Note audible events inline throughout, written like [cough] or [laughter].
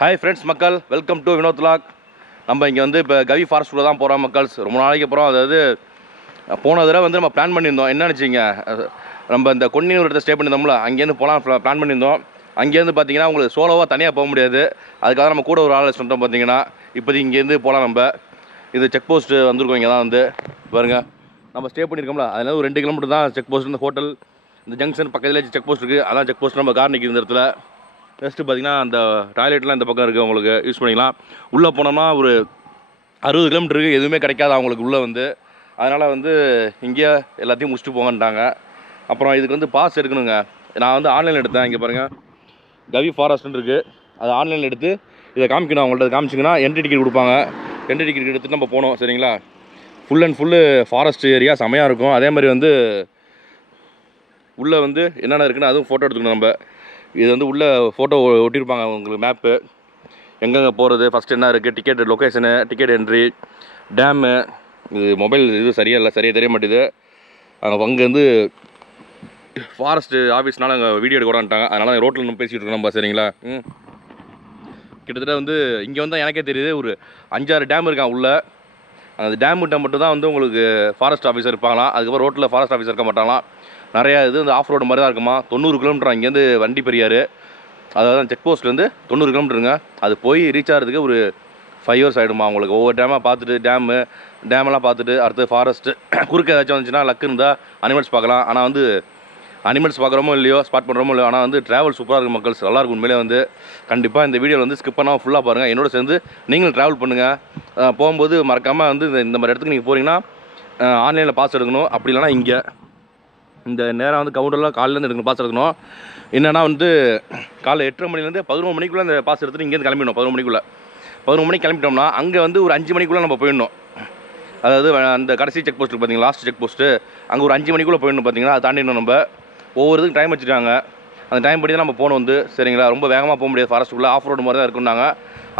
Hi friends மக்கள். Welcome to Vinod lock நம்ம இங்கே வந்து இப்போ கவி ஃபாரஸ்ட் தான் போகிறோம் மக்கள்ஸ் ரொம்ப நாளைக்கு அப்புறம் அதாவது போன தடவை வந்து நம்ம பிளான் பண்ணியிருந்தோம். என்ன நினச்சிங்க? நம்ம இந்த கொன்னியூர் இடத்துல ஸ்டே பண்ணியிருந்தோம்ல அங்கேருந்து போகலாம் பிளான் பண்ணியிருந்தோம். அங்கேருந்து பார்த்தீங்கன்னா உங்களுக்கு சோலோவாக தனியாக போக முடியாது. அதுக்காக நம்ம கூட ஒரு ஆள் சொன்னோம் பார்த்தீங்கன்னா இப்போதைக்கு இங்கேருந்து போகலாம் நம்ம. இது செக் போஸ்ட்டு வந்திருக்கோம் இங்கே தான் வந்து. பாருங்க. நம்ம ஸ்டே பண்ணியிருக்கோம்ல அதில் ஒரு ரெண்டு கிலோமீட்டர் தான் செக் போஸ்ட் இந்த ஹோட்டல் இந்த ஜங்ஷன் பக்கத்தில் செக் போஸ்ட் இருக்குது அதான் செக் போஸ்ட் நம்ம கார் நிற்கிற இடத்துல. நெக்ஸ்ட்டு பார்த்தீங்கன்னா அந்த டாய்லெட்லாம் இந்த பக்கம் இருக்குது உங்களுக்கு யூஸ் பண்ணிக்கலாம். உள்ளே போனோம்னா ஒரு அறுபது கிலோமீட்டருக்கு எதுவுமே கிடைக்காது அவங்களுக்கு உள்ளே வந்து. அதனால் வந்து இங்கேயே எல்லாத்தையும் முடிச்சுட்டு போங்கன்ட்டாங்க. அப்புறம் இதுக்கு வந்து பாஸ் எடுக்கணுங்க. நான் வந்து ஆன்லைனில் எடுத்தேன் இங்கே பாருங்கள் கவி ஃபாரஸ்ட்னு இருக்குது அது ஆன்லைனில் எடுத்து இதை காமிக்கணும். அவங்கள்ட்ட காமிச்சிங்கன்னா என்ட்ரி டிக்கெட் கொடுப்பாங்க. என்ட்ரி டிக்கெட் எடுத்து நம்ம போனோம் சரிங்களா? Full and full forest area செமையாக இருக்கும். அதே மாதிரி வந்து உள்ளே வந்து என்னென்ன இருக்குன்னு அதுவும் ஃபோட்டோ எடுத்துக்கணும் நம்ம. இது வந்து உள்ளே ஃபோட்டோ ஒட்டியிருப்பாங்க உங்களுக்கு மேப்பு எங்கெங்கே போகிறது ஃபஸ்ட்டு என்ன இருக்குது ticket location ticket entry dam இது மொபைல் இது சரியாக இல்லை? சரியாக தெரிய மாட்டேது. அங்கேருந்து ஃபாரஸ்ட்டு ஆஃபீஸ்னால அங்கே வீடியோ எடுக்க விடான்ட்டாங்க அதனால் ரோட்டில் நம்ம பேசிகிட்டு இருக்கோம் நம்ம சரிங்களா? ம். கிட்டத்தட்ட வந்து இங்கே வந்தால் எனக்கே தெரியுது. ஒரு அஞ்சாறு டேம் இருக்கான் உள்ளே. அந்த டேம் கிட்ட மட்டும் தான் வந்து உங்களுக்கு ஃபாரஸ்ட் ஆஃபீஸர் இருப்பாங்களாம். அதுக்கப்புறம் ரோட்டில் ஃபாரஸ்ட் ஆஃபீஸர் இருக்க மாட்டாங்களாம். நிறையா இது வந்து ஆஃப் ரோடு மாதிரி தான் இருக்குமா? தொண்ணூறு கிலோமீட்டர் அங்கேருந்து வண்டி பெரியார் அதாவது செக் போஸ்ட்லேருந்து தொண்ணூறு கிலோமீட்டருங்க அது போய் ரீச் ஆகிறதுக்கு ஒரு ஃபைவ் ஹவர்ஸ் ஆகிடுமா உங்களுக்கு ஒவ்வொரு டேமாக பார்த்துட்டு டேமு டேமெல்லாம் பார்த்துட்டு அடுத்து ஃபாரஸ்ட்டு [coughs] குறுக்க ஏதாச்சும் வந்துச்சுன்னா லக்கு இருந்தால் அனிமல்ஸ் பார்க்கலாம். ஆனால் வந்து அனிமல்ஸ் பார்க்குறோமோ இல்லையோ ஸ்பாட் பண்ணுறோமோ இல்லையோ ஆனால் வந்து ட்ராவல் சூப்பராக இருக்கும் மக்கள்ஸ் நல்லாயிருக்கும் உண்மையிலே வந்து. கண்டிப்பாக இந்த வீடியோவில் வந்து ஸ்கிப் பண்ணாமல் ஃபுல்லாக பாருங்கள் என்னோட சேர்ந்து நீங்களும் ட்ராவல் பண்ணுங்கள் போகும்போது மறக்காமல் வந்து இந்த இந்த மாதிரி இடத்துக்கு நீங்கள் போகிறீங்கன்னா ஆன்லைனில் பாஸ் எடுக்கணும். அப்படி இல்லைனா இங்கே. இந்த நேரம் வந்து கவுண்டர்லாம் காலையிலேருந்து எடுக்கணும் பாஸ் எடுக்கணும். என்னென்னா வந்து காலைல எட்டரை மணிலேருந்து பதினொரு மணிக்குள்ளே அந்த பாஸ் எடுத்து இங்கேருந்து கிளம்பிடணும் பதினொரு மணிக்குள்ளே. பதினொரு மணிக்கு கிளம்பிட்டோம்னா அங்கே வந்து ஒரு அஞ்சு மணிக்குள்ளே நம்ம போயிடணும். அதாவது அந்த கடைசி செக் போஸ்ட்டு பார்த்தீங்களா லாஸ்ட் செக் போஸ்ட்டு அங்கே ஒரு அஞ்சு மணிக்குள்ளே போயிடணும் பார்த்தீங்கன்னா அதை தாண்டிடணும் நம்ம ஒவ்வொரு இதுக்கும் டைம் வச்சுட்டாங்க அந்த டைம் படி தான் நம்ம போகணும் வந்து சரிங்களா? ரொம்ப வேகமாக போக முடியாது ஃபாரஸ்ட்டுக்குள்ளே ஆஃப் ரோடு மாதிரி தான் இருக்குன்னாங்க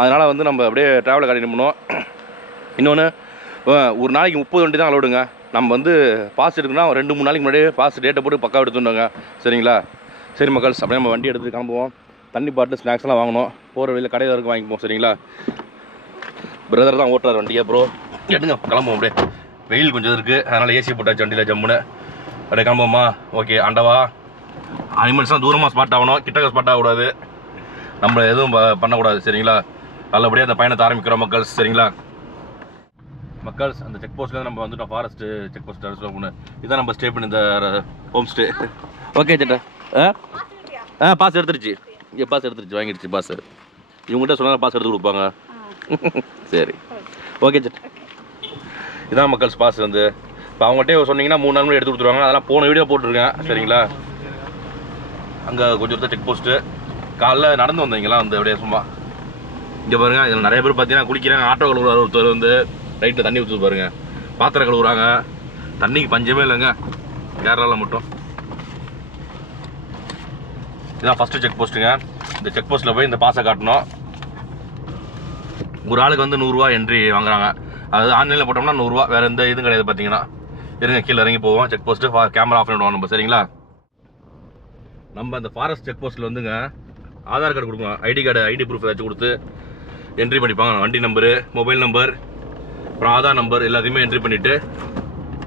அதனால் வந்து நம்ம அப்படியே ட்ராவலை கண்டினியூ பண்ணுவோம் இன்னொன்று ஒரு நாளைக்கு முப்பது வண்டி தான் அலோடுங்க நம்ம வந்து பாஸ் எடுக்கணும்னா ஒரு ரெண்டு மூணு நாளைக்கு முன்னாடியே பாஸ் டேட்டை போட்டு பக்கா எடுத்துட்டோங்க சரிங்களா? சரி மக்கள்ஸ் அப்படியே நம்ம வண்டி எடுத்து கிளம்புவோம். தண்ணி பாட்டு ஸ்நாக்ஸ்லாம் வாங்கணும். போகிற வழியில் கடையில் இருக்க வாங்கிப்போம் சரிங்களா? பிரதர் தான் ஓட்டுறாரு வண்டியை ப்ரோ எடுங்க கிளம்புவோம் அப்படியே. வெயில் கொஞ்சம் இருக்குது அதனால் ஏசி போட்டாச்சு வண்டியில் ஜம்முன்னு. அப்படியே கிளம்புவோமா ஓகே அண்டவா அனிமல்ஸ்லாம் தூரமாக ஸ்பாட் ஆகணும். கிட்டக்க ஸ்பாட் ஆகக்கூடாது. நம்மளை எதுவும் ப- பண்ணக்கூடாது சரிங்களா? நல்லபடியாக அந்த பயணத்தை ஆரம்பிக்கிறோம் மக்கள் சரிங்களா? மக்கள்ஸ் அந்த செக் போஸ்ட்லேருந்து நம்ம வந்துட்டோம். ஃபாரஸ்ட் செக் போஸ்ட் ஒன்று இதான் நம்ம ஸ்டே பண்ணி இந்த ஹோம் ஸ்டே ஓகே சேட்டா ஆ? ஆ பாஸ் எடுத்துருச்சு. இங்கே பாஸ் எடுத்துருச்சு வாங்கிடுச்சு பாஸ் இவங்ககிட்ட சொன்னால் பாஸ் எடுத்து கொடுப்பாங்க. [laughs] சரி. ஓகே சேட்டா இதான் மக்கள்ஸ் பாஸ் வந்து. இப்போ அவங்ககிட்ட சொன்னீங்கன்னா மூணு நாள் எடுத்து கொடுத்துருவாங்க. அதெல்லாம் போன வீடியோ போட்டிருக்கேன். சரிங்களா? அங்கே கொஞ்சம் செக் போஸ்ட்டு காலைல நடந்து வந்தீங்களா? அந்த அப்படியே சும்மா. இங்கே பாருங்கள் இதில் நிறைய பேர் பார்த்தீங்கன்னா குளிக்கிறாங்க. ஆட்டோ ஒருத்தர் வந்து. ரைட்டில் தண்ணி ஊற்று பாருங்க. பாத்திரம் கழுவுறாங்க. தண்ணிக்கு பஞ்சமே இல்லைங்க. கேரளாவில் மட்டும். இதான் ஃபஸ்ட்டு செக் போஸ்ட்டுங்க இந்த செக் போஸ்ட்டில் போய் இந்த பாஸை காட்டணும். ஒரு ஆளுக்கு வந்து நூறுரூவா என்ட்ரி வாங்குறாங்க. அதாவது ஆன்லைனில் போட்டோம்னா நூறுரூவா வேறு எந்த இதுவும் கிடையாது பார்த்தீங்கன்னா இருங்க கீழே இறங்கி போவோம். செக் போஸ்ட்டு கேமரா ஆஃப் பண்ணிவிடுவோம் நம்ம. சரிங்களா? நம்ம அந்த ஃபாரஸ்ட் செக் போஸ்ட்டில் வந்துங்க ஆதார் கார்டு கொடுக்கணும். ஐடி கார்டு ஐடி ப்ரூஃப் ஏதாச்சும் கொடுத்து என்ட்ரி பண்ணிப்பாங்க. வண்டி நம்பரு மொபைல் நம்பர் அப்புறம் ஆதார் நம்பர் எல்லாத்தையுமே என்ட்ரி பண்ணிவிட்டு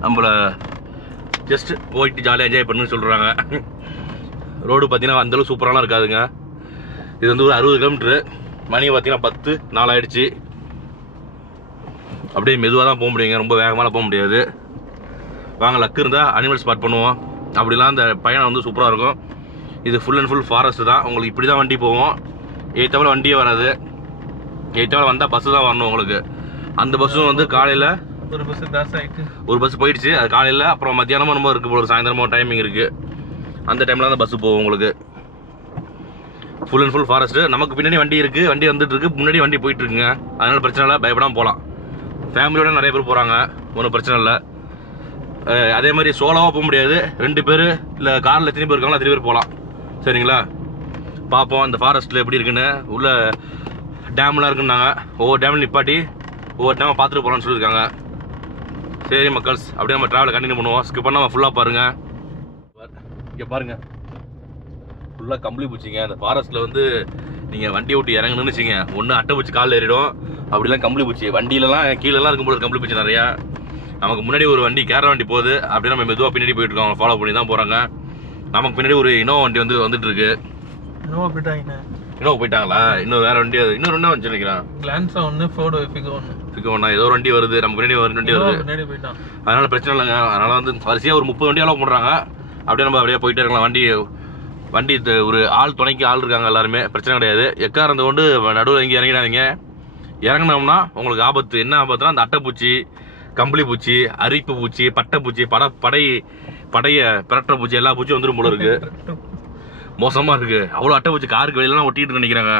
நம்மளை ஜஸ்ட் போயிட்டு ஜாலியாக என்ஜாய் பண்ணுன்னு சொல்கிறாங்க ரோடு பார்த்தீங்கன்னா அந்தளவு சூப்பராலாம் இருக்காதுங்க. இது வந்து ஒரு அறுபது கிலோமீட்ரு மணி பார்த்தீங்கன்னா பத்து நாலாயிடுச்சு அப்படியே மெதுவாக தான் போக முடியுங்க. ரொம்ப வேகமாக போக முடியாது. வாங்க லக்கு இருந்தால் அனிமல் ஸ்பாட் பண்ணுவோம். அப்படிலாம் அந்த பயணம் வந்து சூப்பராக இருக்கும். இது ஃபுல் அண்ட் ஃபுல் ஃபாரஸ்ட் தான். உங்களுக்கு இப்படி தான் வண்டி போவோம் எயித்தாவில் வண்டியே வராது. எயித்தாவில் வந்தால் பஸ்ஸு தான் வரணும் உங்களுக்கு. அந்த பஸ்ஸும் வந்து காலையில் ஒரு பஸ் தாஸ் ஆயிட்டு. ஒரு பஸ் போயிடுச்சு. அது காலையில் அப்புறம் மத்தியானமும் ரொம்ப இருக்குது போல சாயந்தரமும் டைமிங் இருக்குது அந்த டைமில் தான் பஸ்ஸு போகும் உங்களுக்கு. ஃபுல் அண்ட் ஃபுல் ஃபாரஸ்ட்டு நமக்கு பின்னாடி வண்டி இருக்குது வண்டி வந்துட்டு இருக்கு. முன்னாடி வண்டி போயிட்டு இருக்குங்க அதனால பிரச்சனை இல்லை. பயப்படாமல் போகலாம் ஃபேமிலியோட நிறைய பேர் போகிறாங்க ஒன்றும் பிரச்சனை இல்லை. அதே மாதிரி சோலோவாக போக முடியாது. ரெண்டு பேர் இல்லை காரில் எத்தனை பேர் இருக்காங்களோ அத்தனை பேர் போகலாம் சரிங்களா? பார்ப்போம் இந்த ஃபாரஸ்ட்டில் எப்படி இருக்குன்னு. உள்ள டேம்லாம் இருக்குன்னாங்க. ஒவ்வொரு டேமில் நிப்பாட்டி ஒவ்வொரு டேமை பார்த்துட்டு போகலான்னு சொல்லியிருக்காங்க. சரி மக்கள்ஸ் அப்படியே நம்ம ட்ராவலை கண்டினியூ பண்ணுவோம். ஸ்கிப் பண்ணாமல் ஃபுல்லாக பாருங்கள் இங்கே பாருங்கள் ஃபுல்லாக கம்பளி பூச்சிங்க. அந்த ஃபாரஸ்ட்டில் வந்து நீங்கள் வண்டி ஓட்டி இறங்கணும்னு வச்சுங்க ஒன்று அட்டை பூச்சி காலில் ஏறிடும். அப்படிலாம் கம்பளி பூச்சி. வண்டியிலலாம் கீழெல்லாம் இருக்கும்போது கம்பளி பூச்சி நிறையா. நமக்கு முன்னாடி ஒரு வண்டி கேரளா வண்டி போகுது. அப்படியே நம்ம மெதுவாக பின்னாடி போயிட்டு இருக்கோம். ஃபாலோ பண்ணி தான் போகிறாங்க நமக்கு பின்னாடி ஒரு இனோவா வண்டி வந்து வந்துட்டு இருக்கு இன்னும் போயிட்டாங்க. இனோவா போயிட்டாங்களா? இன்னும் வேற வண்டி இன்னொரு என்ன வந்து நினைக்கிறேன். கிளான்ஸா ஒன்று ஃபோர்டு ஒன்று பிக்க ஒன்றா ஏதோ ஒரு வண்டி வருது. நம்ம பின்னாடி ஒரு வண்டி வருது. அதனால பிரச்சனை இல்லைங்க. அதனால வந்து வரிசையாக ஒரு முப்பது வண்டி அளவு பண்ணுறாங்க அப்படியே நம்ம அப்படியே போயிட்டே இருக்கலாம். வண்டி வண்டி ஒரு ஆள் துணைக்கு ஆள் இருக்காங்க எல்லாருமே. பிரச்சனை கிடையாது. எக்காரந்த கொண்டு நடுவில் எங்கேயும் இறங்கிடாதீங்க. இறங்கினோம்னா உங்களுக்கு ஆபத்து. என்ன ஆபத்துனா அந்த அட்டைப்பூச்சி கம்பளி பூச்சி அரிப்பு பூச்சி பட்டை பூச்சி பட படை படைய பிரட்டுற பூச்சி எல்லா பூச்சியும் வந்துடும் போல இருக்கு. மோசமாக இருக்கு. அவ்வளோ அட்டைப்பூச்சி காருக்கு வெளியிலாம் ஒட்டிட்டு நினைக்கிறாங்க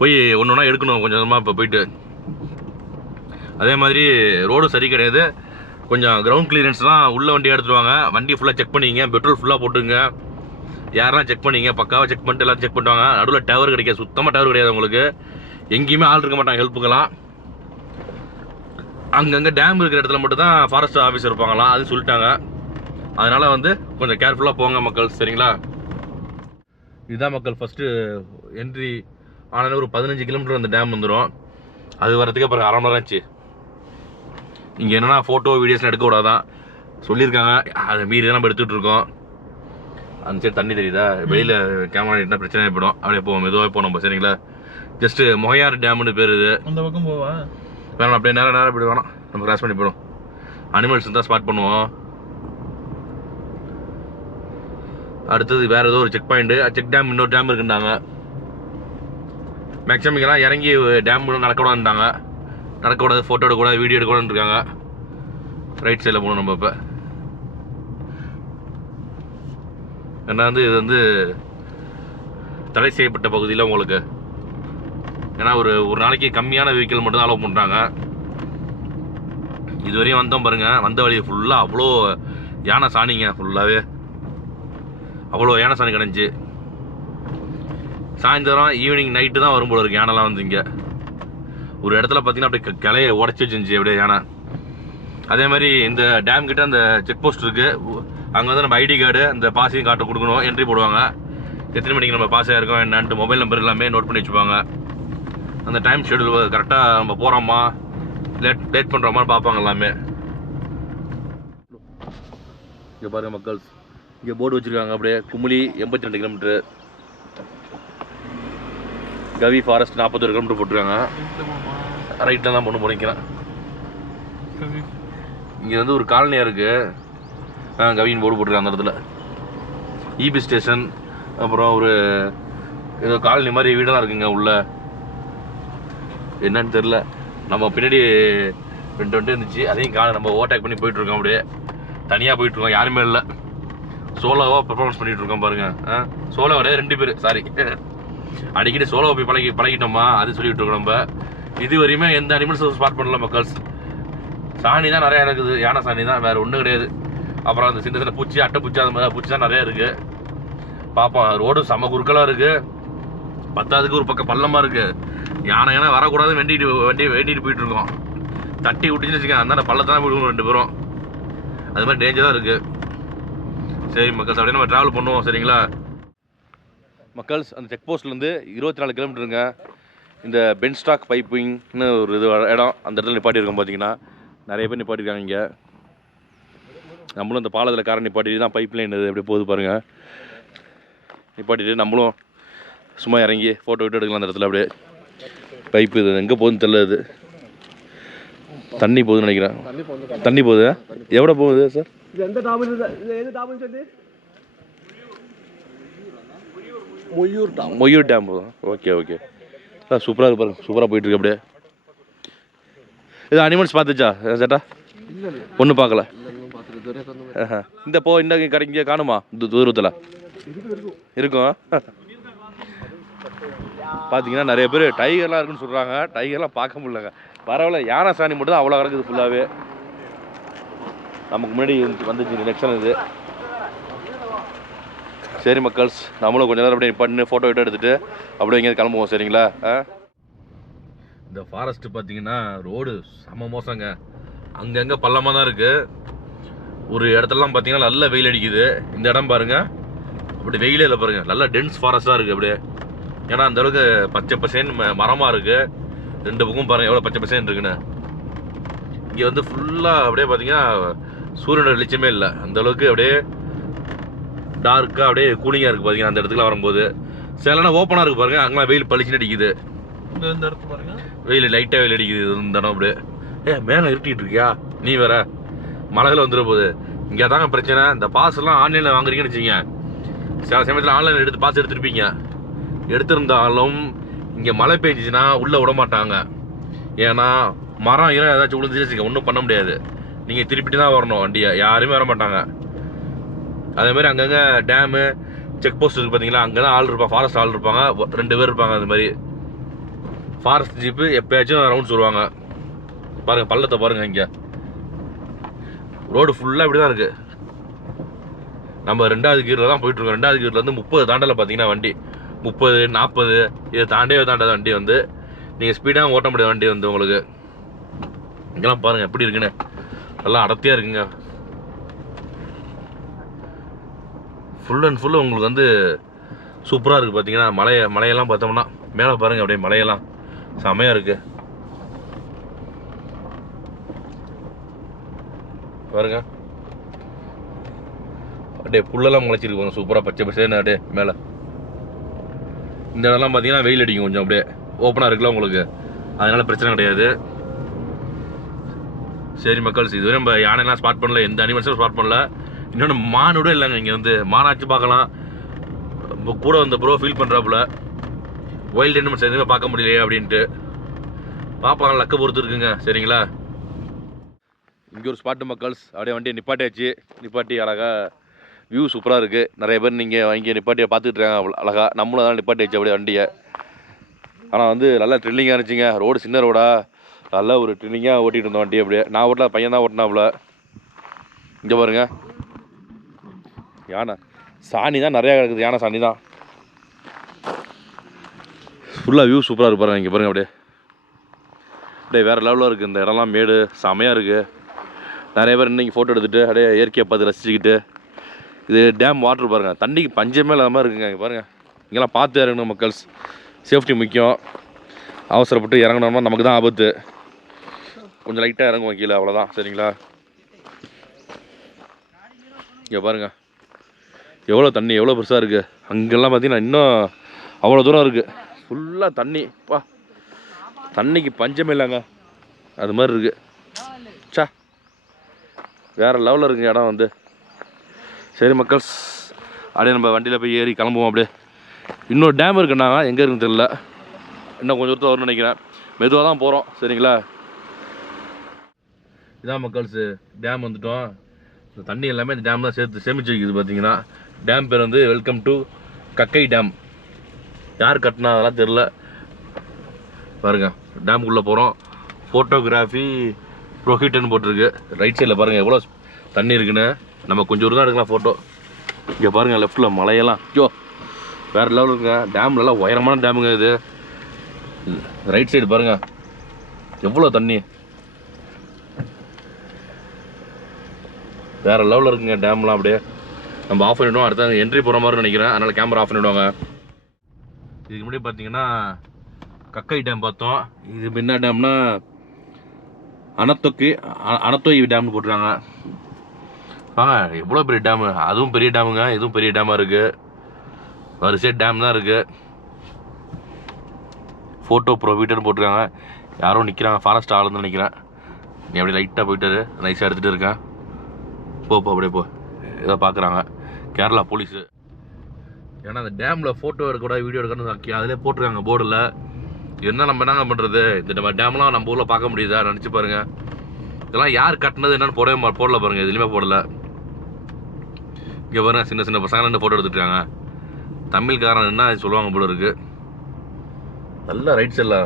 போய் ஒன்று ஒன்றா எடுக்கணும். கொஞ்சம் கொஞ்சமாக இப்போ போயிட்டு. அதே மாதிரி ரோடும் சரி கிடையாது. கொஞ்சம் கிரவுண்ட் கிளியரன்ஸ்லாம் உள்ள வண்டி எடுத்துருவாங்க. வண்டி ஃபுல்லாக செக் பண்ணிங்க பெட்ரோல் ஃபுல்லாக போட்டுங்க. யாரெல்லாம் செக் பண்ணீங்க? பக்காவாக செக் பண்ணிட்டு எல்லாம் செக் பண்ணுவாங்க நடுவில் டவர் கிடைக்காது. சுத்தமாக டவர் கிடையாது உங்களுக்கு எங்கேயுமே ஆள் இருக்க மாட்டாங்க ஹெல்ப்புக்கெல்லாம் அங்கங்கே டேம் இருக்கிற இடத்துல மட்டும் தான் ஃபாரஸ்ட் ஆஃபீஸ் இருப்பாங்களாம். அது சொல்லிட்டாங்க. அதனால் வந்து கொஞ்சம் கேர்ஃபுல்லாக போங்க மக்கள் சரிங்களா? இதுதான் மக்கள் ஃபஸ்ட்டு என்ட்ரி ஆனால் ஒரு பதினஞ்சு கிலோமீட்டர் அந்த டேம் வந்துடும் அது வரதுக்கு அப்புறம் அரை மணி நேரம் ஆச்சு. இங்கே என்னன்னா ஃபோட்டோ வீடியோஸ்லாம் எடுக்க கூடாதான் சொல்லியிருக்காங்க. அதை மீறி தான் நம்ம எடுத்துகிட்டு இருக்கோம் அந்த சைடு தண்ணி தெரியுதா? வெளியில் கேமரா என்ன பிரச்சனை ஏற்படும். அப்படியே போவோம். மெதுவாக போனோம் சரிங்களா? ஜஸ்ட்டு மொகையார் டேம்னு பேர் இது. அந்த பக்கம் போவா? வேணாம் அப்படியே நேரம் நேரம் இப்படி வேணாம். நம்ம கிராஸ் பண்ணி போயிடும் அனிமல்ஸ் இருந்தால் ஸ்பாட் பண்ணுவோம். அடுத்தது வேற ஏதோ ஒரு செக் பாயிண்ட் செக் டேம் இன்னொரு டேம் இருக்குன்றாங்க. மேக்ஸிமம் இங்கெல்லாம் இறங்கி டேம் நடக்கக்கூடாதுன்றாங்க. நடக்கக்கூடாது ஃபோட்டோ எடுக்கக்கூடாது வீடியோ எடுக்கக்கூடாதுன்னு இருக்காங்க ரைட் சைடில் போகணும் நம்ம இப்போ. ஏன்னா வந்து இது வந்து தடை செய்யப்பட்ட பகுதியில் உங்களுக்கு. ஏன்னா ஒரு ஒரு நாளைக்கு கம்மியான வெஹிக்கிள் மட்டும்தான் அலோவ் பண்ணுறாங்க இதுவரையும் வந்தோம் பாருங்கள் வந்த வழி ஃபுல்லாக அவ்வளோ யானை சாணிங்க ஃபுல்லாகவே அவ்வளோ யானை சாணி கிடஞ்சி. சாயந்தரம் ஈவினிங் நைட்டு தான் வரும் போல இருக்கு யானைலாம் வந்து இங்கே. ஒரு இடத்துல பார்த்தீங்கன்னா அப்படியே க- கிளைய உடச்சி வச்சிருந்துச்சு அப்படியே ஏன்னா அதே மாதிரி இந்த டேம் கிட்ட அந்த செக் போஸ்ட் இருக்கு. அங்கே வந்து நம்ம ஐடி கார்டு அந்த பாஸையும் காட்ட கொடுக்கணும் என்ட்ரி போடுவாங்க. எத்தனை மணிக்கு நம்ம பாஸாக இருக்கோம் என்னன்ட்டு மொபைல் நம்பர் எல்லாமே நோட் பண்ணி வச்சுப்பாங்க. அந்த டைம் ஷெடியூல் கரெக்டாக நம்ம போகிறோமா லேட் லேட் பண்ணுறோமான்னு பார்ப்பாங்க எல்லாமே. இங்கே பாருங்கள் மக்கள்ஸ் இங்கே போர்டு வச்சுருக்காங்க அப்படியே. குமுளி எண்பத்தி ரெண்டு கிலோமீட்ரு கவி ஃபாரஸ்ட் நாற்பத்தொரு கிலோமீட்டர் போட்டிருக்காங்க. ரைட்டில் தான் பொண்ணு போனிக்கிறேன் இங்கே வந்து ஒரு காலனியாக இருக்குது ஆ கவின் போர்டு போட்டிருக்கேன் அந்த இடத்துல. இபி ஸ்டேஷன் அப்புறம் ஒரு ஏதோ காலனி மாதிரி வீடெல்லாம் இருக்குங்க உள்ள. என்னன்னு தெரில நம்ம பின்னாடி ரெண்டு வண்டி இருந்துச்சு. அதையும் காலை நம்ம ஓவர்டேக் பண்ணி போயிட்டுருக்கோம் அப்படியே. தனியாக போயிட்டுருக்கோம் யாருமே இல்லை. சோலோவாக பெர்ஃபார்மன்ஸ் பண்ணிகிட்ருக்கோம் பாருங்கள் ஆ சோலோ கிடையாது ரெண்டு பேர் சாரி அடிக்கடி சோலோவை போய் பழகி பழகிட்டோமா? அது சொல்லிகிட்டு இருக்கோம் நம்ம. இது வரையுமே எந்த அனிமல்ஸும் ஸ்பாட் பண்ணல மக்கள்ஸ். சாணி தான் நிறையா இருக்குது. யானை சாணி தான் வேறு ஒன்றும் கிடையாது. அப்புறம் அந்த சின்ன சின்ன பூச்சி அட்டை பூச்சி அந்த மாதிரி பூச்சி தான் நிறையா இருக்குது பார்ப்போம் ரோடு செம குறுக்கலாக இருக்குது பத்தாவதுக்கு ஒரு பக்கம் பள்ளமாக இருக்குது யானை ஏன்னா வரக்கூடாது வேண்டிட்டு வண்டி வேண்டிட்டு போயிட்டுருக்கோம் தட்டி விட்டுச்சுன்னு வச்சுக்கோங்க அந்த பள்ளத்தான் தான் போயிடுவோம் ரெண்டு பேரும். அது மாதிரி டேஞ்சராக இருக்குது சரி மக்கள்ஸ் அப்படியே நம்ம ட்ராவல் பண்ணுவோம் சரிங்களா? மக்கள்ஸ் அந்த செக் போஸ்ட்லேருந்து இருபத்தி நாலு கிலோமீட்டருங்க இந்த பென்ஸ்டாக் பைப்பிங்னு ஒரு இது இடம் அந்த இடத்துல நிப்பாட்டியிருக்கோம் பார்த்தீங்கன்னா. நிறைய பேர் நிப்பாட்டியிருக்காங்க இங்கே. நம்மளும் இந்த பாலத்தில் காரை நிப்பாட்டிட்டு தான் பைப் லைன் இது எப்படி போகுது பாருங்கள் நிப்பாட்டிட்டு நம்மளும் சும்மா இறங்கி ஃபோட்டோ விட்டு எடுக்கலாம் அந்த இடத்துல அப்படியே. பைப்பு இது எங்கே போகுதுன்னு தெரியல இது. தண்ணி போகுதுன்னு நினைக்கிறேன். தண்ணி போகுது எவ்வளோ போகுது? Sir? Moyyur dam. Moyyur dam. போதும் ஓகே ஓகே. சூப்பராக இருக்கு பாருங்க. சூப்பராக போயிட்டு இருக்கு அப்படியே. இது அனிமல்ஸ் பார்த்துச்சா சேட்டா? ஒன்றும் பார்க்கல. இந்த போ இந்த கடை இங்கே காணுமா? தூரத்தில். இருக்கும். பார்த்தீங்கன்னா நிறைய பேர் டைகர்லாம் இருக்குன்னு சொல்கிறாங்க டைகர்லாம் பார்க்க முடியலங்க. பரவாயில்ல யானை சாணி மட்டும் தான் அவ்வளோ கிடக்குது ஃபுல்லாகவே நமக்கு முன்னாடி இருந்துச்சு வந்துச்சு நெக்ஷன் இது. சரி மக்கள்ஸ் நம்மளும் கொஞ்ச நேரம் அப்படியே பண்ணு ஃபோட்டோ விட்டு எடுத்துட்டு அப்படியே எங்கேயாவது கிளம்புவோம் சரிங்களா? இந்த ஃபாரஸ்ட்டு பார்த்தீங்கன்னா ரோடு செம மோசங்க. அங்கங்கே பள்ளமாக தான் இருக்குது ஒரு இடத்துலலாம் பார்த்தீங்கன்னா நல்ல வெயில் அடிக்குது. இந்த இடம் பாருங்க. அப்படி வெயிலே இல்லை பாருங்கள் நல்லா டென்ஸ் ஃபாரஸ்ட்டாக இருக்குது அப்படியே. ஏன்னா அந்தளவுக்கு பச்சை பசேன்னு ம- இருக்குது ரெண்டு பக்கம் பாருங்கள் எவ்வளோ பச்சை பசேன்னு இருக்குன்னு. இங்கே வந்து ஃபுல்லாக அப்படியே பார்த்தீங்கன்னா சூரியனோட வெளிச்சமே இல்லை. அந்த அளவுக்கு அப்படியே டார்க்காக அப்படியே கூலிங்காக இருக்குது பார்த்தீங்கன்னா அந்த இடத்துக்குலாம் வரும்போது. சிலனா ஓப்பனாக இருக்கு பாருங்க அங்கெல்லாம் வெயில் பளிச்சுன்னு அடிக்குது. இந்த இடத்து பாருங்க. வெயில் லைட்டாக வெயில் அடிக்குது இது இந்த இடம் அப்படியே. ஏ மேலே இருட்டிட்டு இருக்கியா? நீ வேற. மழைகள் வந்துட போகுது இங்கே தாங்க பிரச்சனை. இந்த பாஸ் எல்லாம் ஆன்லைனில் வாங்குறீங்கன்னு வச்சுங்க சில சமயத்தில் ஆன்லைனில் எடுத்து பாஸ் எடுத்திருப்பீங்க. எடுத்திருந்தாலும் இங்கே மழை பெஞ்சிச்சுன்னா உள்ளே விட மாட்டாங்க. ஏன்னா மரம் இலை ஏதாச்சும் விழுந்துச்சு ஒன்றும் பண்ண முடியாது. நீங்கள் திருப்பிட்டு தான் வரணும் வண்டியை. யாருமே வர மாட்டாங்க அதே மாதிரி அங்கங்கே டேமு செக் போஸ்ட் இருக்கு பார்த்தீங்களா அங்கே தான் ஆள் இருப்பாங்க ஃபாரஸ்ட் ஆள் இருப்பாங்க. ரெண்டு பேர் இருப்பாங்க அது மாதிரி ஃபாரஸ்ட் ஜீப்பு எப்பயாச்சும் ரவுண்ட்ஸ் வருவாங்க. பாருங்கள் பள்ளத்தை பாருங்க இங்கே. ரோடு ஃபுல்லாக இப்படி தான் இருக்குது நம்ம ரெண்டாவது கீரில் தான் போயிட்டுருக்கோம் ரெண்டாவது கீரில் வந்து முப்பது தாண்டல பார்த்தீங்கன்னா வண்டி. முப்பது நாற்பது இதை தாண்டவே தாண்டாத வண்டி வந்து நீங்கள் ஸ்பீடாக ஓட்ட முடியாத வண்டி வந்து உங்களுக்கு. இங்கெல்லாம் பாருங்கள் எப்படி இருக்குன்னு. நல்லா அடர்த்தியாக இருக்குங்க. ஃபுல் அண்ட் ஃபுல்லு உங்களுக்கு வந்து சூப்பராக இருக்குது பார்த்தீங்கன்னா மலையை மலையெல்லாம் பார்த்தோம்னா மேலே பாருங்கள் அப்படியே மலையெல்லாம் செமையாக இருக்குது பாருங்க. அப்படியே புல்லெல்லாம் முளைச்சிருக்கு பாருங்க சூப்பராக பச்சை பச்சைன்னு அப்படியே மேலே. இந்த இடம்லாம் பார்த்தீங்கன்னா வெயில் அடிக்கும் கொஞ்சம் அப்படியே ஓப்பனாக இருக்குல்ல உங்களுக்கு. அதனால் பிரச்சனை கிடையாது. சரி மக்கள்ஸ் இதுவரை நம்ம யானைலாம் ஸ்பாட் பண்ணல எந்த அனிமல்ஸும் ஸ்பாட் பண்ணல. இன்னொன்று மானோட கூட இல்லைங்க இங்கே வந்து மானாச்சு பார்க்கலாம். இப்போ கூட வந்த ப்ரோ ஃபீல் பண்ணுறாப்புல வைல்டு அனிமல்ஸ் எதுவுமே பார்க்க முடியலையே அப்படின்ட்டு. பார்ப்பாங்க லக்க பொறுத்து இருக்குங்க சரிங்களா? இங்கே ஒரு ஸ்பாட்டு மக்கள்ஸ் அப்படியே வண்டியை நிப்பாட்டியாச்சு. நிப்பாட்டி அழகாக வியூ சூப்பராக இருக்குது நிறைய பேர் நீங்கள் இங்கே நிப்பாட்டியை பார்த்துட்டு இருக்காங்க அழகாக அழகா. நம்மளும் அதெல்லாம் நிப்பாட்டியாச்சு அப்படியே வண்டியை. ஆனால் வந்து நல்லா ட்ரில்லிங்காக இருந்துச்சுங்க. ரோடு சின்ன ரோடா நல்லா ஒரு ட்ரில்லிங்காக ஓட்டிகிட்டு இருந்தோம் வண்டி அப்படியே. நான் ஓட்டல பையன் தான் ஓட்டினாப்புல. இங்கே பாருங்க. யானை. சாணி தான் நிறையா கிடக்குது யானை சாணி தான். ஃபுல்லாக வியூ சூப்பராக இருக்கு இங்கே பாருங்க அப்படியே. அப்படியே வேறு லெவலில் இருக்குது இந்த இடம்லாம் மேடு செமையாக இருக்குது நிறைய பேர் இன்றைக்கி ஃபோட்டோ எடுத்துகிட்டு அப்படியே இயற்கையை பார்த்து ரசிச்சுக்கிட்டு. இது டேம் வாட்டர் பாருங்கள் தண்ணிக்கு பஞ்சமே இல்லாத மாதிரி இருக்குங்க இங்கே பாருங்கள் இங்கெல்லாம் பார்த்து இறங்கணும் மக்கள்ஸ். சேஃப்டி முக்கியம். அவசரப்பட்டு இறங்கணும்னா நமக்கு தான் ஆபத்து. கொஞ்சம் லைட்டாக இறங்குவோம் கீழே அவ்வளோதான் சரிங்களா? இங்கே பாருங்க. எவ்வளோ தண்ணி எவ்வளோ பெருசாக இருக்குது அங்கெல்லாம் பார்த்தீங்கன்னா இன்னும் அவ்வளோ தூரம் இருக்குது ஃபுல்லாக தண்ணி. பா தண்ணிக்கு பஞ்சம் இல்லைங்க. அது மாதிரி இருக்குது சா வேறு லெவலில் இருக்குங்க இடம் வந்து. சரி மக்கள்ஸ் அப்படியே நம்ம வண்டியில் போய் ஏறி கிளம்புவோம் அப்படியே. இன்னொரு டேம் இருக்குன்னாங்க எங்கே இருக்குன்னு தெரியல. இன்னும் கொஞ்சம் தூரத்தில் வரும்னு நினைக்கிறேன். மெதுவாக தான் போகிறோம் சரிங்களா? இதான் மக்கள்ஸு டேம் வந்துட்டோம். இந்த தண்ணி எல்லாமே இந்த டேம் தான் சேர்த்து சேமிச்சு வைக்குது பார்த்தீங்கன்னா. டேம் பேர் வந்து வெல்கம் டு கக்கை டேம் யார் கட்டினா அதெல்லாம் தெரில பாருங்க டேமுக்குள்ளே போகிறோம் ஃபோட்டோகிராஃபி ப்ரொஹிட்டன் போட்டிருக்கு. ரைட் சைடில் பாருங்கள் எவ்வளோ தண்ணி இருக்குன்னு. நம்ம கொஞ்சம் தூரம் தான் எடுக்கலாம் ஃபோட்டோ இங்கே பாருங்கள் லெஃப்ட்டில் மலையெல்லாம். ஐயோ வேறு லெவல் இருக்குங்க. டேம்லலாம் உயரமான டேமுங்க இது. ரைட் சைடு பாருங்கள் எவ்வளோ தண்ணி. வேறு லெவலில் இருக்குங்க டேம்லாம் அப்படியே. நம்ம ஆஃப் பண்ணிவிடுவோம் அடுத்த என்ட்ரி போகிற மாதிரி நினைக்கிறேன். அதனால் கேமரா ஆஃப் பண்ணிவிடுவாங்க இதுக்கு முன்னாடி பார்த்தீங்கன்னா கக்கை டேம் பார்த்தோம். இது என்ன டேம்னா அனத்தொக்கு அனத்தொய் டேம்னு போட்டுருக்காங்க. வாங்க எவ்வளோ பெரிய டேமு அதுவும் பெரிய டேமுங்க இதுவும் பெரிய டேமாக இருக்குது வரிசையாக டேம் தான் இருக்குது ஃபோட்டோ ப்ரொவிட்டர்னு போட்டிருக்காங்க. யாரும் நிற்கிறாங்க ஃபாரஸ்ட் ஆளுன்னு நினைக்கிறேன். நீ அப்படியே லைட்டாக போயிட்டாரு நைஸாக எடுத்துகிட்டு இருக்கேன். போ போ அப்படியே போ. இதை பார்க்குறாங்க. கேரளா போலீஸு. ஏன்னா அந்த டேமில் ஃபோட்டோ எடுக்கக்கூடாது வீடியோ எடுக்கணும் அதிலே போட்டிருக்காங்க போர்டில் என்ன நம்ம என்னங்க பண்ணுறது இந்த நம்ம டேம்லாம் நம்ம ஊரில் பார்க்க முடியுதா? நினச்சி பாருங்கள் இதெல்லாம் யார் கட்டினது என்னென்னு போடவே மா- போடல பாருங்கள் எதுலையுமே போடல. இங்கே பாருங்க சின்ன சின்ன பசங்க நின்று ஃபோட்டோ எடுத்துட்டாங்க தமிழ்காரன் என்ன சொல்லுவாங்க போல இருக்கு. நல்லா ரைட் சைடில்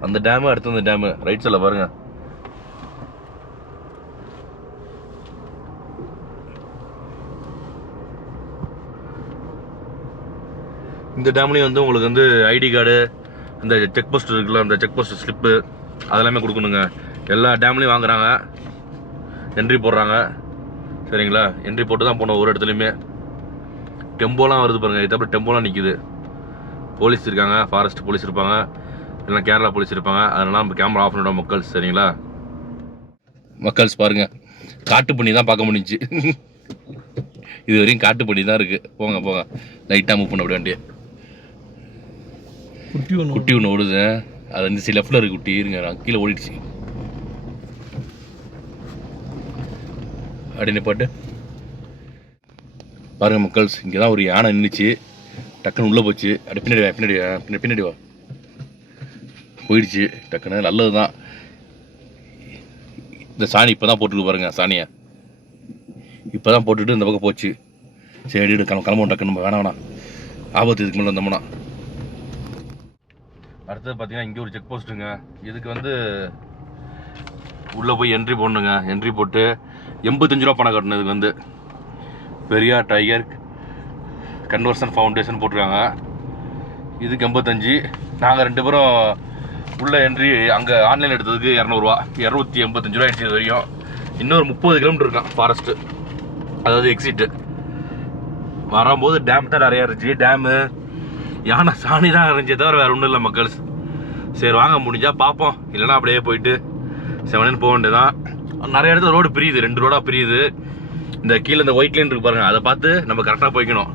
அந்த டேமு அடுத்து அந்த டேமு ரைட் சைடில் பாருங்கள் இந்த டேம்லேயும் வந்து உங்களுக்கு வந்து ஐடி கார்டு இந்த செக் போஸ்ட் இருக்குல்ல அந்த செக் போஸ்ட் ஸ்லிப்பு அதெல்லாமே கொடுக்கணுங்க. எல்லா டேம்லேயும் வாங்குறாங்க. என்ட்ரி போடுறாங்க. சரிங்களா? என்ட்ரி போட்டு தான் போனோம் ஒரு இடத்துலையுமே. டெம்போலாம் வருது பாருங்க. இது டெம்போலாம் நிற்கிது போலீஸ் இருக்காங்க. ஃபாரஸ்ட் போலீஸ் இருப்பாங்க. இல்லைனா கேரளா போலீஸ் இருப்பாங்க. அதனால் நம்ம கேமரா ஆஃப் பண்ணிவிடும் மக்கள்ஸ் சரிங்களா? மக்கள்ஸ் பாருங்க. காட்டு பண்ணி தான் பார்க்க முடிஞ்சுச்சு. [laughs] இது வரையும் காட்டு பண்ணி தான் இருக்குது போங்க போங்க. லைட்டாக மூவ் பண்ண அப்படியே குட்டி ஒன்று குட்டி ஒன்று ஓடுது. அது வந்து சரி லெஃப்டில் இருக்கு குட்டி. இருங்க நான் கீழே ஓடிடுச்சு. அப்படின்னு பாட்டு. பாருங்க மக்கள்ஸ் இங்கே தான் ஒரு யானை நின்றுச்சு டக்குன்னு உள்ளே போச்சு. அப்படி பின்னாடி வா பின்னாடி வா பின்னாடி பின்னாடி வா. போயிடுச்சு டக்குன்னு. நல்லது தான் இந்த சாணி இப்போ தான் போட்டுருக்கு பாருங்க சாணியை. இப்போ தான் போட்டுட்டு இந்த பக்கம் போச்சு. சரி எடு கிளம்ப கிளம்புவோம் டக்குன்னு. நம்ம வேணாம் வேணாம். ஆபத்து இதுக்கு மேலே வந்தோம்னா. அடுத்தது பார்த்தீங்கன்னா இங்கே ஒரு செக் போஸ்ட்டுங்க இதுக்கு வந்து உள்ளே போய் என்ட்ரி போடணுங்க. என்ட்ரி போட்டு எண்பத்தஞ்சு ரூபா பணம் கட்டணும் இதுக்கு வந்து. பெரியார் டைகர் கன்வர்சன் ஃபவுண்டேஷன் போட்டிருக்காங்க. இதுக்கு எண்பத்தஞ்சு. நாங்கள் ரெண்டு பேரும் உள்ள என்ட்ரி அங்கே ஆன்லைன் எடுத்ததுக்கு இரநூறுவா. இரநூத்தி எண்பத்தஞ்சு ரூபா ஆயிடுச்சு வரையும். இன்னொரு முப்பது கிலோமீட்டர் இருக்கான் ஃபாரஸ்ட்டு அதாவது எக்ஸிட்டு வரும்போது டேம் தான் நிறையா இருந்துச்சு. டேமு யானை சாணி தான் இருந்துச்சே தவிர வேறு ஒன்றும் இல்லை மக்கள். சரி வாங்க முடிஞ்சால் பார்ப்போம் இல்லைன்னா அப்படியே போயிட்டு செவனேன்னு போக வேண்டியதான் நிறைய இடத்துல ரோடு பிரியுது ரெண்டு ரோடாக பிரியுது. இந்த கீழே இந்த ஒயிட் லைன் இருக்கு பாருங்கள் அதை பார்த்து நம்ம கரெக்டாக போய்க்கணும்.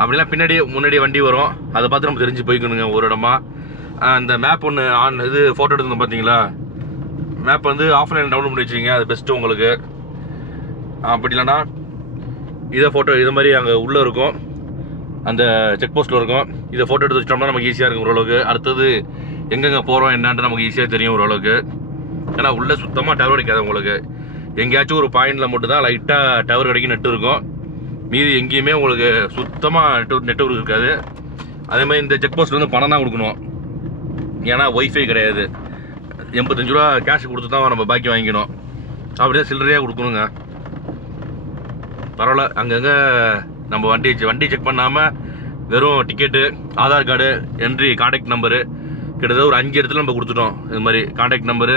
அப்படிலாம் பின்னாடி முன்னாடி வண்டி வரும். அதை பார்த்து நம்ம தெரிஞ்சு போய்க்கணுங்க ஒரு இடமா. இந்த மேப் ஒன்று ஆன் இது ஃபோட்டோ எடுத்துருந்தோம் பார்த்தீங்களா மேப் வந்து ஆஃப்லைன் டவுன்லோட் பண்ணி வச்சிங்க அது பெஸ்ட்டு உங்களுக்கு. அப்படி இல்லைன்னா இதை ஃபோட்டோ இது மாதிரி அங்கே உள்ளே இருக்கும். அந்த செக் போஸ்ட்டில் இருக்கும். இதை ஃபோட்டோ எடுத்து வச்சிட்டோம்னா நமக்கு ஈஸியாக இருக்கும் ஓரளவுக்கு அடுத்தது எங்கெங்கே போகிறோம் என்னன்ட்டு நமக்கு ஈஸியாக தெரியும் ஓரளவுக்கு ஏன்னா உள்ளே சுத்தமாக டவர் கிடைக்காது உங்களுக்கு. எங்கேயாச்சும் ஒரு பாயிண்டில் மட்டும்தான் லைட்டாக டவர் கிடைக்கும் நெட் இருக்கும். மீதி எங்கேயுமே உங்களுக்கு சுத்தமாக நெட் நெட்ஒர்க் இருக்காது. அதேமாதிரி இந்த செக் போஸ்ட்டில் வந்து பணம் தான் கொடுக்கணும். ஏன்னா ஒய்ஃபை கிடையாது. எண்பத்தஞ்சு ரூபா கேஷ் கொடுத்து தான் நம்ம பாக்கி வாங்கிக்கணும். அப்படியே சில்லறையாக கொடுக்கணுங்க. பரவாயில்ல. அங்கங்கே நம்ம வண்டி வண்டி செக் பண்ணாமல் வெறும் ticket Aadhaar card entry contact number கிட்டத்தட்ட ஒரு அஞ்சு இடத்துல நம்ம கொடுத்துட்டோம். இது மாதிரி contact number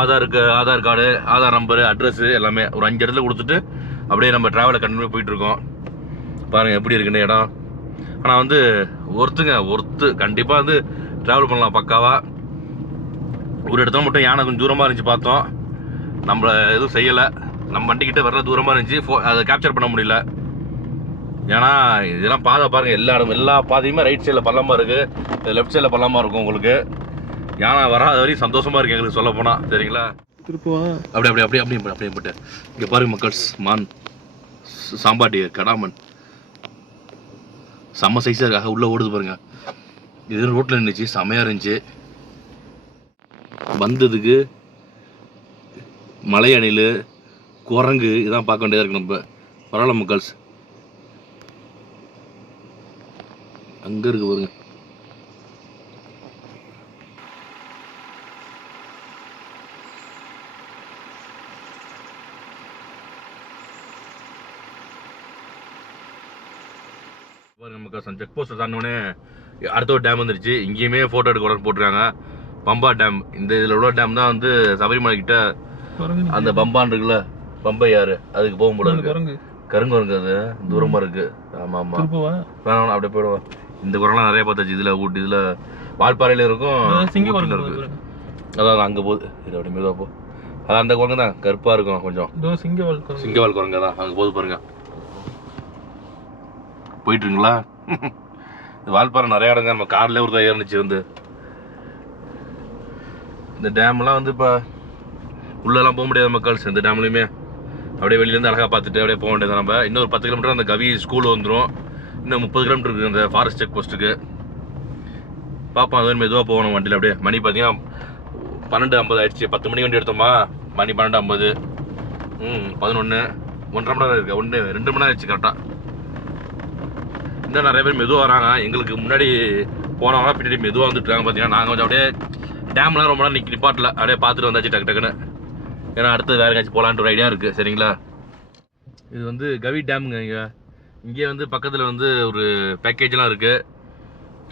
ஆதாருக்கு Aadhaar card Aadhaar number address எல்லாமே ஒரு அஞ்சு இடத்துல கொடுத்துட்டு அப்படியே நம்ம ட்ராவலை கண்டினியூ போயிட்டுருக்கோம் பாருங்கள் எப்படி இருக்குன்னு இடம். ஆனால் வந்து ஒருத்துங்க ஒருத்து கண்டிப்பாக வந்து ட்ராவல் பண்ணலாம் பக்காவாக ஒரு இடத்துல மட்டும் யானை கொஞ்சம் தூரமாக இருந்துச்சு பார்த்தோம். நம்மளை எதுவும் செய்யலை. நம்ம வண்டிக்கிட்ட வர்ற தூரமாக இருந்துச்சு. ஃபோ அதை கேப்சர் பண்ண முடியல. ஏன்னா இதெல்லாம் பாதை பாருங்கள் எல்லா இடம் எல்லா பாதையுமே ரைட் சைடில் பள்ளமாக இருக்குது லெஃப்ட் சைடில் பள்ளமாக இருக்கும் உங்களுக்கு. யானை வராத வரையும் சந்தோஷமாக இருக்குது எங்களுக்கு சொல்ல போனால் சரிங்களா? திருப்புவா அப்படி அப்படி அப்படியே அப்படியே அப்படியே போட்டு. இங்கே பாருங்க மக்கள்ஸ் மான் சாம்பாட்டி கடாமன். செம்ம சைஸாக இருக்காக உள்ளே ஓடுது பாருங்க. இது ரோட்டில் இருந்துச்சு செமையாக இருந்துச்சு. வந்ததுக்கு மலை அணில் குரங்கு இதான் பார்க்க வேண்டியதாக இருக்கு நம்ம. பரவாயில்ல மக்கள்ஸ். அங்கே இருக்கு பாருங்க. மக்கள் செக் போஸ்ட் தாண்டோடனே அடுத்த ஒரு டேம் வந்துருச்சு. இங்கேயுமே ஃபோட்டோ எடுக்க உடனே போட்டிருக்காங்க. பம்பா டேம் இந்த இதில் உள்ள டேம் தான் வந்து சபரிமலை கிட்ட. அந்த பம்பான் இருக்குல்ல பம்பை யாரு அதுக்கு அந்த இருக்கு. குரங்கு கருங்கு இருக்கு அது. தூரமா இருக்கு. ஆமா ஆமா. வேணாம், அப்படியே போயிடுவோம் இந்த குரலாம் நிறைய பார்த்தாச்சு. இதுல ஊட்டி இதுல வால்பாறையில இருக்கும் சிங்க ஊட்டில குரங்கு இருக்கு. அதான் அங்க போகுது இது அப்படி மெதுவா போ. அதான் அந்த குரங்கு தான் கருப்பா இருக்கும் கொஞ்சம். சிங்கவால் குரங்கு. சிங்கவால் குரங்கு தான் அங்க போகுது பாருங்க. போயிட்டுருங்களா? வால்பாறை நிறைய இடங்க நம்ம கார்ல ஒரு தான் ஏறிச்சு வந்து. இந்த டேம்லாம் வந்து இப்போ உள்ளெல்லாம் போக முடியாது மக்கள்ஸ் இந்த டேம்லையுமே. அப்படியே வெளியிலேருந்து அழகாக பார்த்துட்டு அப்படியே போக வேண்டியது நம்ம. இன்னும் ஒரு பத்து கிலோமீட்டர் அந்த கவி ஸ்கூல் வந்துடும் இன்னும் முப்பது கிலோமீட்டர் இருக்குது அந்த ஃபாரஸ்ட் செக் போஸ்ட்டுக்கு பார்ப்போம் அது மெதுவாக போகணும் வண்டியில் அப்படியே. மணி பார்த்தீங்கன்னா பன்னெண்டு ஐம்பது ஆயிடுச்சு. பத்து மணி வண்டி எடுத்தோமா? மணி பன்னெண்டு ஐம்பது. ம் பதினொன்று ஒன்றரை மணி நேரம் இருக்கு. ஒன்று ரெண்டு மணி நேரம் ஆயிடுச்சு கரெக்டாக இன்னும் நிறைய பேர் மெதுவாக வராங்க. எங்களுக்கு முன்னாடி போனவங்க பின்னாடி மெதுவாக வந்துட்டு இருக்காங்க பார்த்தீங்கன்னா நாங்கள் கொஞ்சம் அப்படியே டேம்லாம் ரொம்ப நேரம் நிற்க நிப்பாட்டில். அப்படியே பார்த்துட்டு வந்தாச்சு டக்கு டக்குன்னு. ஏன்னா அடுத்து வேறு எங்கேயாச்சும் போகலான்ட்டு ஒரு ஐடியா இருக்குது சரிங்களா? இது வந்து கவி டேமுங்க இங்கே. இங்கே வந்து பக்கத்தில் வந்து ஒரு பேக்கேஜ்லாம் இருக்குது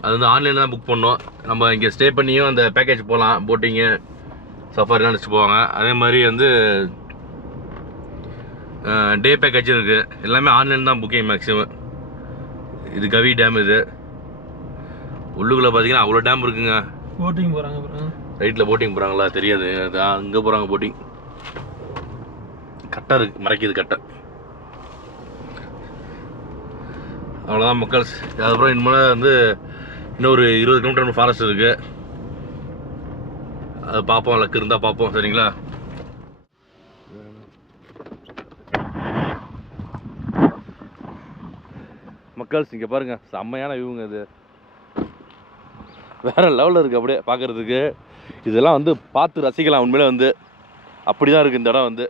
அது வந்து ஆன்லைனில் தான் புக் பண்ணோம். நம்ம இங்கே ஸ்டே பண்ணியும் அந்த பேக்கேஜ் போகலாம் போட்டிங்கு சஃபாரிலாம் நினச்சிட்டு போவாங்க. அதே மாதிரி வந்து டே பேக்கேஜும் இருக்குது எல்லாமே ஆன்லைன் தான் புக்கிங் மேக்ஸிமம் இது கவி டேம் இது. உள்ளுக்குள்ளே பார்த்தீங்கன்னா அவ்வளோ டேம் இருக்குங்க. போட்டிங் போகிறாங்க ரைட்டில் போட்டிங் போகிறாங்களா தெரியாது. அங்கே போகிறாங்க போட்டிங் கட்டை இருக்கு. மறைக்குது கட்டை. அவ்வளோதான் மக்கள்ஸ். அதுக்கப்புறம் இனிமேல் வந்து இன்னொரு இருபது கிலோமீட்டர் ஃபாரஸ்ட் இருக்குது அது பார்ப்போம் லக்கு இருந்தால் பார்ப்போம் சரிங்களா? மக்கள்ஸ் இங்கே பாருங்கள் செம்மையான வியூங்க இது. வேற லெவலில் இருக்குது அப்படியே பார்க்குறதுக்கு. இதெல்லாம் வந்து பார்த்து ரசிக்கலாம் உண்மையிலே வந்து. அப்படி தான் இருக்குது இந்த இடம் வந்து.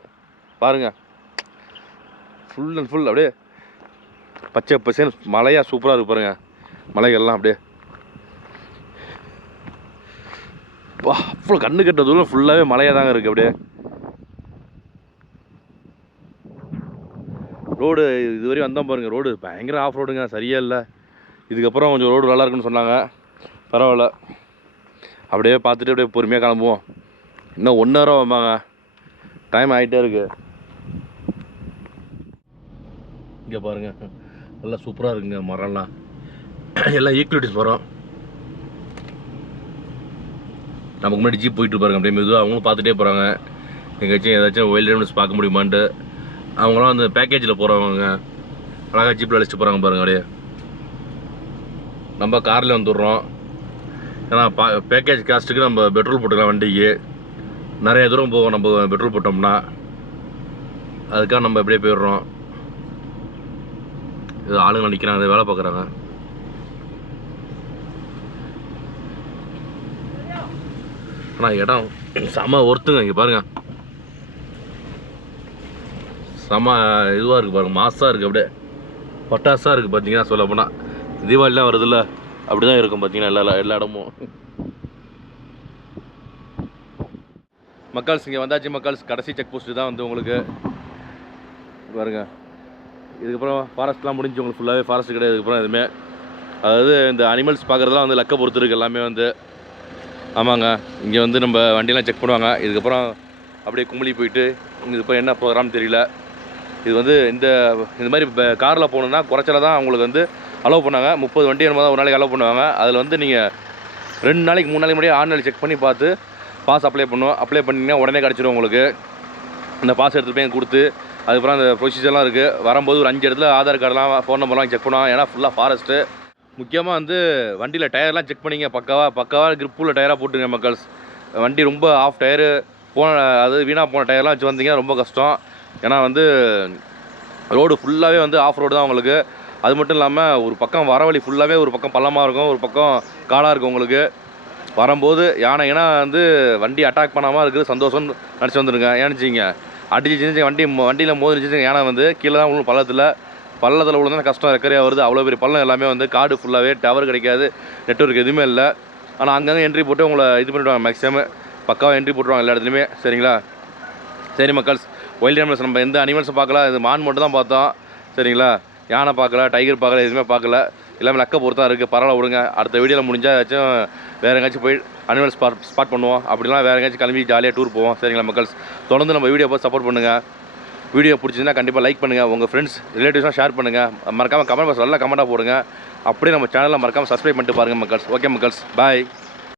பாருங்க. ஃபுல் அண்ட் ஃபுல் அப்படியே பச்சை பசேன்னு மலையாக சூப்பராக இருக்கு பாருங்க. மலைகள்லாம் அப்படியே. வா அவ்வளோ கண்ணு கட்ட தூரம் ஃபுல்லாகவே மலையாக தாங்க இருக்குது அப்படியே. ரோடு இதுவரையும் வந்தோம் பாருங்கள் ரோடு பயங்கர ஆஃப் ரோடுங்க சரியாக இல்லை. இதுக்கப்புறம் கொஞ்சம் ரோடு நல்லா இருக்குன்னு சொன்னாங்க. பரவாயில்ல. அப்படியே பார்த்துட்டு அப்படியே பொறுமையாக கிளம்புவோம். இன்னும் ஒன் ஹவராக வந்தாங்க டைம் ஆகிட்டே இருக்குது இங்கே பாருங்க. நல்லா சூப்பராக இருக்குங்க மரம்லாம். எல்லாம் ஈக்குவலிட்டிஸ் மரம். நமக்கு முன்னாடி ஜீப் போயிட்டு பாருங்க அப்படியே மெதுவாக அவங்களும் பார்த்துட்டே போகிறாங்க எங்கேயாச்சும் ஏதாச்சும் வைல்ட் அனிமல்ஸ் பார்க்க முடியுமான்ட்டு. அவங்களாம் அந்த பேக்கேஜில் போகிறவங்க அழகாக ஜீப்பில் அழைச்சிட்டு போகிறாங்க பாருங்க அப்படியே. நம்ம காரில் வந்துடுறோம். ஏன்னா பா பேக்கேஜ் காஸ்ட்டுக்கு நம்ம பெட்ரோல் போட்டுக்கலாம் வண்டிக்கு. நிறைய தூரம் போவோம் நம்ம பெட்ரோல் போட்டோம்னா. அதுக்காக நம்ம எப்படியே போயிடுறோம். இது ஆளுங்க நிற்கிறாங்க வேலை பார்க்குறாங்க. ஆனால் இடம் செம ஒருத்துங்க இங்கே பாருங்க. செம இதுவாக இருக்குது பாருங்க மாசாக இருக்குது அப்படியே. பட்டாசாக இருக்குது பார்த்தீங்கன்னா சொல்ல போனால் தீபாவளிலாம் வருதுல்ல அப்படி தான் இருக்கும் பார்த்தீங்கன்னா எல்லா எல்லா இடமும். மக்கள்ஸ் இங்கே வந்தாச்சு மக்கள்ஸ் கடைசி செக் போஸ்ட்டு தான் வந்து உங்களுக்கு. பாருங்கள் இதுக்கப்புறம் ஃபாரஸ்ட்லாம் முடிஞ்சு உங்களுக்கு ஃபுல்லாகவே ஃபாரஸ்ட் கிடையாது. இதுக்கப்புறம் எதுவுமே. அதாவது இந்த அனிமல்ஸ் பார்க்குறதுலாம் வந்து லக்கை பொறுத்து இருக்குது எல்லாமே வந்து. ஆமாங்க. இங்கே வந்து நம்ம வண்டியெலாம் செக் பண்ணுவாங்க. இதுக்கப்புறம் அப்படியே கும்பலி போயிட்டு இது இப்போ என்ன ப்ரோக்ராம் தெரியல. இது வந்து இந்த இந்த மாதிரி காரில் போகணுன்னா குறைச்சல தான் அவங்களுக்கு வந்து அலோவ் பண்ணாங்க. முப்பது வண்டி என்னமோ தான் ஒரு நாளைக்கு அலோவ் பண்ணுவாங்க. அதில் வந்து நீங்கள் ரெண்டு நாளைக்கு மூணு நாளைக்கு முன்னாடி ஆன்லைன் செக் பண்ணி பார்த்து பாஸ் அப்ளை பண்ணுவோம். அப்ளை பண்ணிங்கன்னா உடனே கிடச்சிடும் உங்களுக்கு. அந்த பாஸ் எடுத்துகிட்டு போய் கொடுத்து அதுக்கப்புறம் அந்த ப்ரொசீஜர்லாம் இருக்குது வரும்போது ஒரு அஞ்சு இடத்துல ஆதார் கார்டெலாம் ஃபோன் நம்பர்லாம் செக் பண்ணுவாங்க. ஏன்னா ஃபுல்லாக ஃபாரஸ்ட்டு முக்கியமாக வந்து வண்டியில் டயர்லாம் செக் பண்ணிங்க. பக்காவாக பக்காவாக கிரிப்புள்ள உள்ள டயராக போட்டுங்க மக்கள்ஸ். வண்டி ரொம்ப ஆஃப் டயரு போன அது வீணாக போன டயர்லாம் வச்சு வந்தீங்கன்னா ரொம்ப கஷ்டம். ஏன்னா வந்து ரோடு ஃபுல்லாகவே வந்து ஆஃப் ரோடு தான் உங்களுக்கு. அது மட்டும் இல்லாமல் ஒரு பக்கம் வர வழி ஃபுல்லாகவே ஒரு பக்கம் பள்ளமாக இருக்கும். ஒரு பக்கம் காடாக இருக்கும் உங்களுக்கு. வரும்போது யானை ஏன்னா வந்து வண்டி அட்டாக் பண்ணாமல் இருக்குது சந்தோஷம்னு நினச்சி வந்துருங்க. ஏன்னுச்சிங்க அடிச்சு வண்டி வண்டியில் மோதிச்சு யானை வந்து கீழே தான் விழும் பள்ளத்தில். பள்ளத்தில் விழுந்தா கஷ்டம் ரெக்கரையாக வருது. அவ்வளோ பெரிய பள்ளம் எல்லாமே வந்து காடு ஃபுல்லாகவே டவர் கிடைக்காது. நெட்வொர்க் எதுவுமே இல்லை. ஆனால் அங்கங்கே என்ட்ரி போட்டு உங்களை இது பண்ணிவிடுவாங்க மேக்ஸிமம் பக்காவாக என்ட்ரி போட்டுருவாங்க எல்லா இடத்துலையுமே. சரிங்களா? சரி மக்கள்ஸ் ஒயில்ட் அனிமல்ஸ் நம்ம எந்த அனிமல்ஸும் பார்க்கல இது மான் மட்டும் தான் பார்த்தோம். சரிங்களா? யானை பார்க்கல டைகர் பார்க்கல எதுவுமே பார்க்கல. எல்லாமே நக்க பொறுத்து தான் இருக்குது பரவாயில்ல விடுங்க. அடுத்த வீடியோவில் முடிஞ்சால் ஏதாச்சும் வேறு எங்கேயாச்சும் போய் அனிமல் ஸ்பாட் ஸ்பாட் பண்ணுவோம். அப்படிலாம் வேறு எங்கேயாச்சும் கிளம்பி ஜாலியாக டூர் போவோம். சரிங்களா மக்கள்ஸ்? தொடர்ந்து நம்ம வீடியோ போய் சப்போர்ட் பண்ணுங்கள் வீடியோ பிடிச்சிருந்தா கண்டிப்பாக லைக் பண்ணுங்கள் உங்கள் ஃப்ரெண்ட்ஸ் ரிலேட்டிவ்ஸ்லாம் ஷேர் பண்ணுங்கள் மறக்காமல் கமெண்ட் பாக்ஸ் நல்லா கமெண்ட்டாக போடுங்க. அப்படியே நம்ம சேனலில் மறக்காமல் சப்ஸ்கிரைப் பண்ணிட்டு பாருங்கள் மக்கள்ஸ். ஓகே மக்கள்ஸ். பாய்